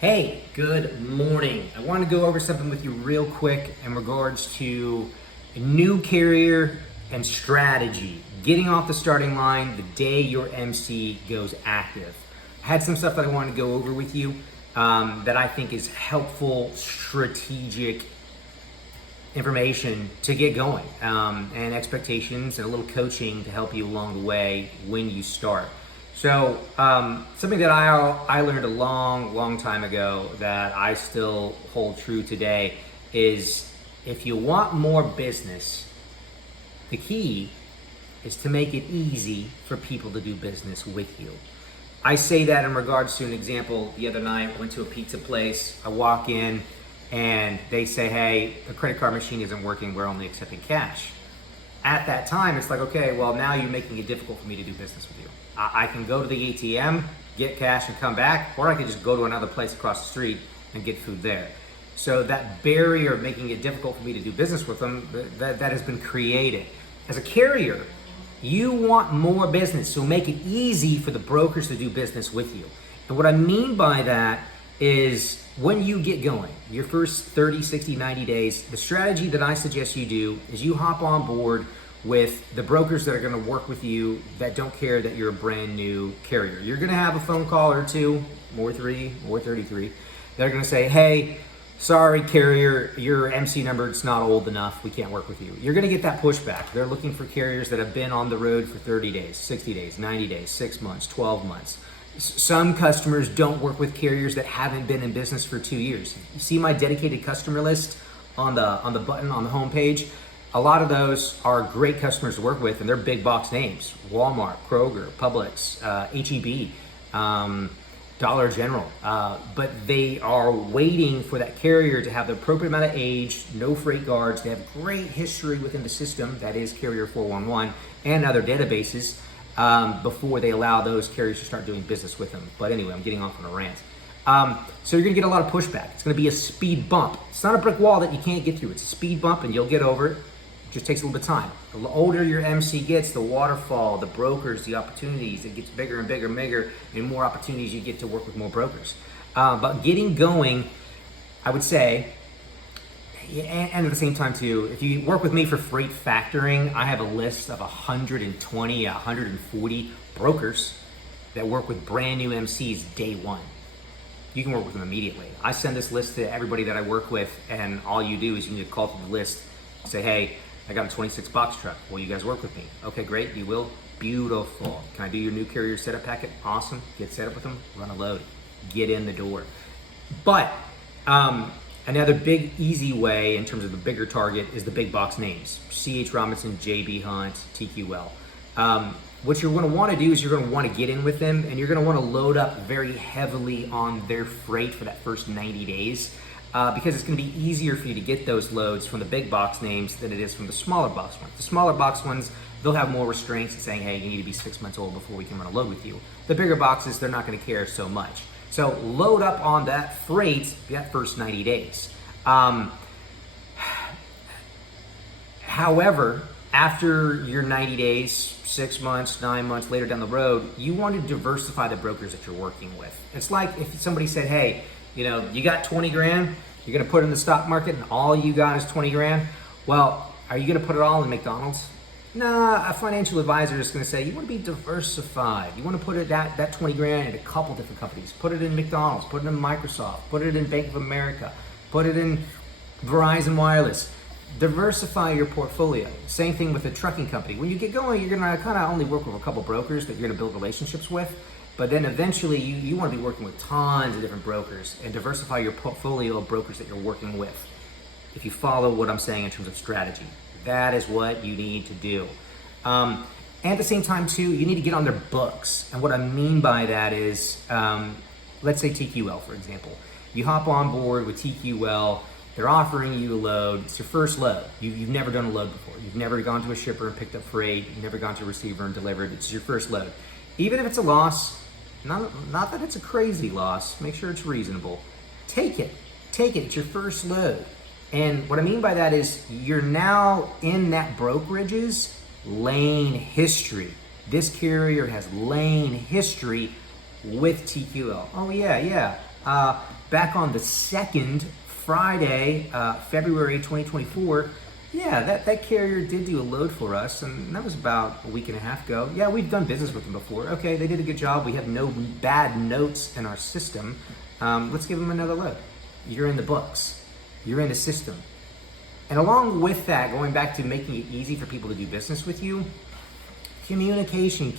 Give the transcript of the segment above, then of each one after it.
Hey, good morning. I want to go over something with you real quick in regards to a new carrier and strategy. Getting off the starting line the day your MC goes active. I had some stuff that I wanted to go over with you that I think is helpful, strategic information to get going, and expectations and a little coaching to help you along the way when you start. So something that I learned a long time ago that I still hold true today is if you want more business, the key is to make it easy for people to do business with you. I say that in regards to an example. The other night, I went to a pizza place. I walk in and they say, hey, the credit card machine isn't working. We're only accepting cash. At that time, it's like, okay, well, now you're making it difficult for me to do business with you. I can go to the ATM, get cash and come back, or I can just go to another place across the street and get food there. So that barrier of making it difficult for me to do business with them, that has been created. As a carrier, you want more business, so make it easy for the brokers to do business with you. And what I mean by that is when you get going, your first 30, 60, 90 days, the strategy that I suggest you do is you hop on board with the brokers that are going to work with you that don't care that you're a brand new carrier. You're going to have a phone call or two, or 33. They're going to say, hey, sorry carrier, your MC number is not old enough. We can't work with you. You're going to get that pushback. They're looking for carriers that have been on the road for 30 days, 60 days, 90 days, 6 months, 12 months. Some customers don't work with carriers that haven't been in business for 2 years. You see my dedicated customer list on the button on the home page? A lot of those are great customers to work with, and they're big box names: Walmart, Kroger, Publix, HEB, Dollar General. But they are waiting for that carrier to have the appropriate amount of age, no freight guards. They have great history within the system, that is Carrier 411, and other databases, before they allow those carriers to start doing business with them. But anyway, I'm getting off on a rant. So you're gonna get a lot of pushback. It's gonna be a speed bump. It's not a brick wall that you can't get through. It's a speed bump and you'll get over it. It just takes a little bit of time. The older your MC gets, the waterfall, the brokers, the opportunities, it gets bigger and bigger and bigger, and more opportunities you get to work with more brokers. But getting going, I would say, and at the same time too, if you work with me for freight factoring, I have a list of 120, 140 brokers that work with brand new MCs day one. You can work with them immediately. I send this list to everybody that I work with, and all you do is you need to call through the list, say, hey, I got a 26 box truck. Will you guys work with me? Okay, great, you will. Beautiful. Can I do your new carrier setup packet? Awesome. Get set up with them, run a load, get in the door. But another big, easy way in terms of the bigger target is the big box names: C.H. Robinson, J.B. Hunt, TQL. What you're going to want to do is you're going to want to get in with them, and you're going to want to load up very heavily on their freight for that first 90 days, because it's going to be easier for you to get those loads from the big box names than it is from the smaller box ones. The smaller box ones, they'll have more restraints in saying, hey, you need to be 6 months old before we can run a load with you. The bigger boxes, they're not going to care so much. So load up on that freight that first 90 days. However, after your 90 days, 6 months, 9 months later down the road, you want to diversify the brokers that you're working with. It's like if somebody said, hey, you got 20 grand, you're going to put it in the stock market and all you got is 20 grand. Well, are you going to put it all in McDonald's? Nah, a financial advisor is going to say, you want to be diversified. You want to put that 20 grand in a couple different companies. Put it in McDonald's, put it in Microsoft, put it in Bank of America, put it in Verizon Wireless. Diversify your portfolio. Same thing with a trucking company. When you get going, you're going to kind of only work with a couple brokers that you're going to build relationships with. But then eventually you want to be working with tons of different brokers and diversify your portfolio of brokers that you're working with. If you follow what I'm saying in terms of strategy, that is what you need to do. And at the same time too, you need to get on their books. And what I mean by that is, let's say TQL, for example. You hop on board with TQL, they're offering you a load, it's your first load. You've never done a load before. You've never gone to a shipper and picked up freight, you've never gone to a receiver and delivered, it's your first load. Even if it's a loss, not that it's a crazy loss, make sure it's reasonable. Take it, it's your first load. And what I mean by that is you're now in that brokerage's lane history. This carrier has lane history with TQL. Oh yeah. back on the 2nd, Friday, February 2024, yeah, that carrier did do a load for us, and that was about a week and a half ago. Yeah, we've done business with them before. Okay, they did a good job. We have no bad notes in our system. Let's give them another load. You're in the books. You're in the system. And along with that, going back to making it easy for people to do business with you, communication.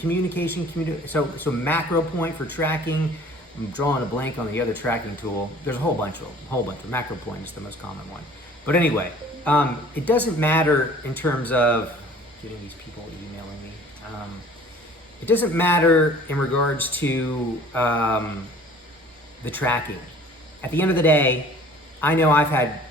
So Macro Point for tracking. I'm drawing a blank on the other tracking tool. There's a whole bunch of them. Macro Point is the most common one. But anyway, it doesn't matter in terms of getting these people emailing me. It doesn't matter in regards to the tracking. At the end of the day, I know I've had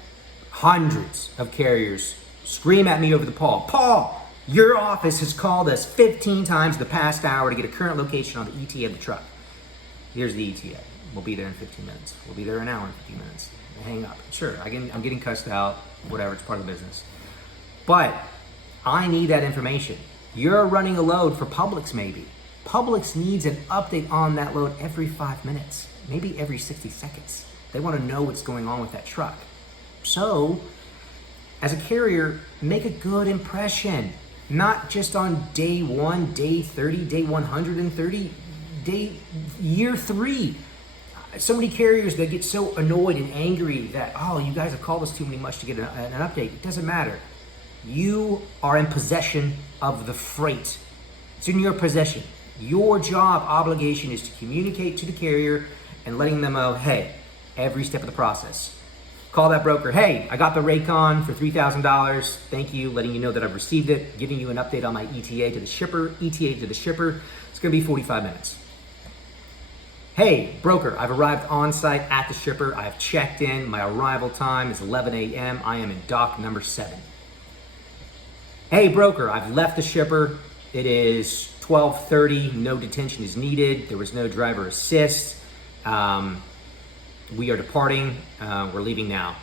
hundreds of carriers scream at me over the Paul, your office has called us 15 times the past hour to get a current location on the ETA of the truck. Here's the ETA. We'll be there in 15 minutes. We'll be there in an hour and 15 minutes. Hang up. Sure, I'm getting cussed out, whatever, it's part of the business. But I need that information. You're running a load for Publix maybe. Publix needs an update on that load every 5 minutes, maybe every 60 seconds. They want to know what's going on with that truck. So, as a carrier, make a good impression. Not just on day 1, day 30, day 130, year 3. So many carriers that get so annoyed and angry that, oh, you guys have called us too much to get an update. It doesn't matter. You are in possession of the freight. It's in your possession. Your job obligation is to communicate to the carrier and letting them know, hey, every step of the process. Call that broker. Hey, I got the Raycon for $3,000. Thank you. Letting you know that I've received it. Giving you an update on my ETA to the shipper. It's going to be 45 minutes. Hey, broker, I've arrived on site at the shipper. I have checked in. My arrival time is 11 a.m. I am in dock number 7. Hey, broker, I've left the shipper. It is 12:30. No detention is needed. There was no driver assist. We are departing. We're leaving now.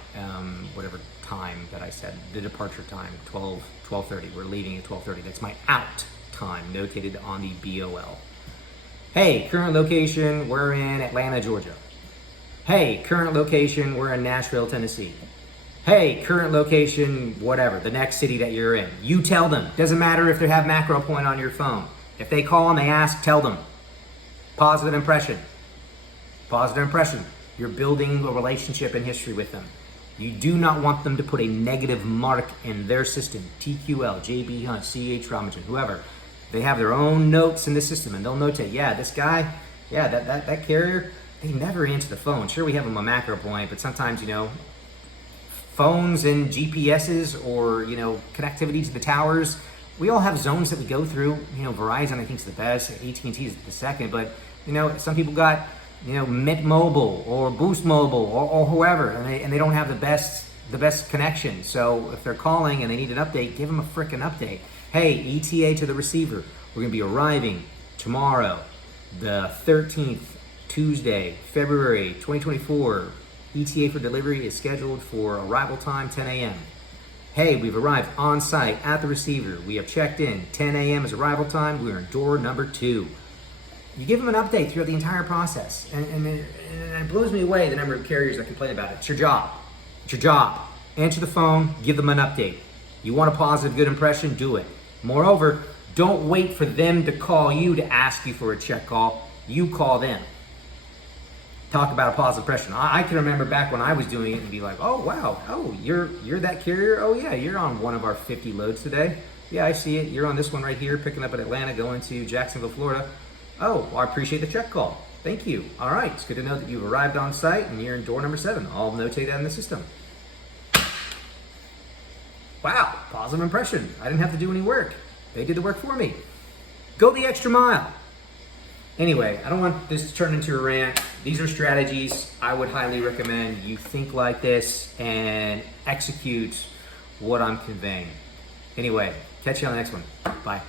Whatever time that I said, the departure time, 12:30. We're leaving at 12:30. That's my out time, notated on the BOL. Hey, current location, we're in Atlanta, Georgia. Hey, current location, we're in Nashville, Tennessee. Hey, current location, whatever, the next city that you're in. You tell them. Doesn't matter if they have Macro Point on your phone. If they call and they ask, tell them. Positive impression. You're building a relationship and history with them. You do not want them to put a negative mark in their system. TQL, JB Hunt, CH Robinson, whoever. They have their own notes in the system and they'll notate, yeah, this guy, yeah, that carrier, they never answer the phone. Sure, we have them on Macro Point, but sometimes, phones and GPSs or, connectivity to the towers, we all have zones that we go through. Verizon, I think, is the best. AT&T is the second, but, some people got, Mint Mobile or Boost Mobile or whoever, and they don't have the best connection. So if they're calling and they need an update, give them a frickin' update. Hey, ETA to the receiver. We're gonna be arriving tomorrow, the 13th, Tuesday, February 2024. ETA for delivery is scheduled for arrival time 10 a.m. Hey, we've arrived on site at the receiver. We have checked in. 10 a.m. is arrival time. We're in door number 2. You give them an update throughout the entire process. And it blows me away the number of carriers that complain about it. It's your job. Answer the phone, give them an update. You want a positive, good impression, do it. Moreover, don't wait for them to call you to ask you for a check call. You call them. Talk about a positive impression. I can remember back when I was doing it and be like, oh, wow, oh, you're that carrier? Oh, yeah, you're on one of our 50 loads today. Yeah, I see it. You're on this one right here, picking up at Atlanta, going to Jacksonville, Florida. Oh, well, I appreciate the check call. Thank you. All right, it's good to know that you've arrived on site and you're in door number 7. I'll notate that in the system. Wow, positive impression. I didn't have to do any work. They did the work for me. Go the extra mile. Anyway, I don't want this to turn into a rant. These are strategies I would highly recommend you think like this and execute what I'm conveying. Anyway, catch you on the next one. Bye.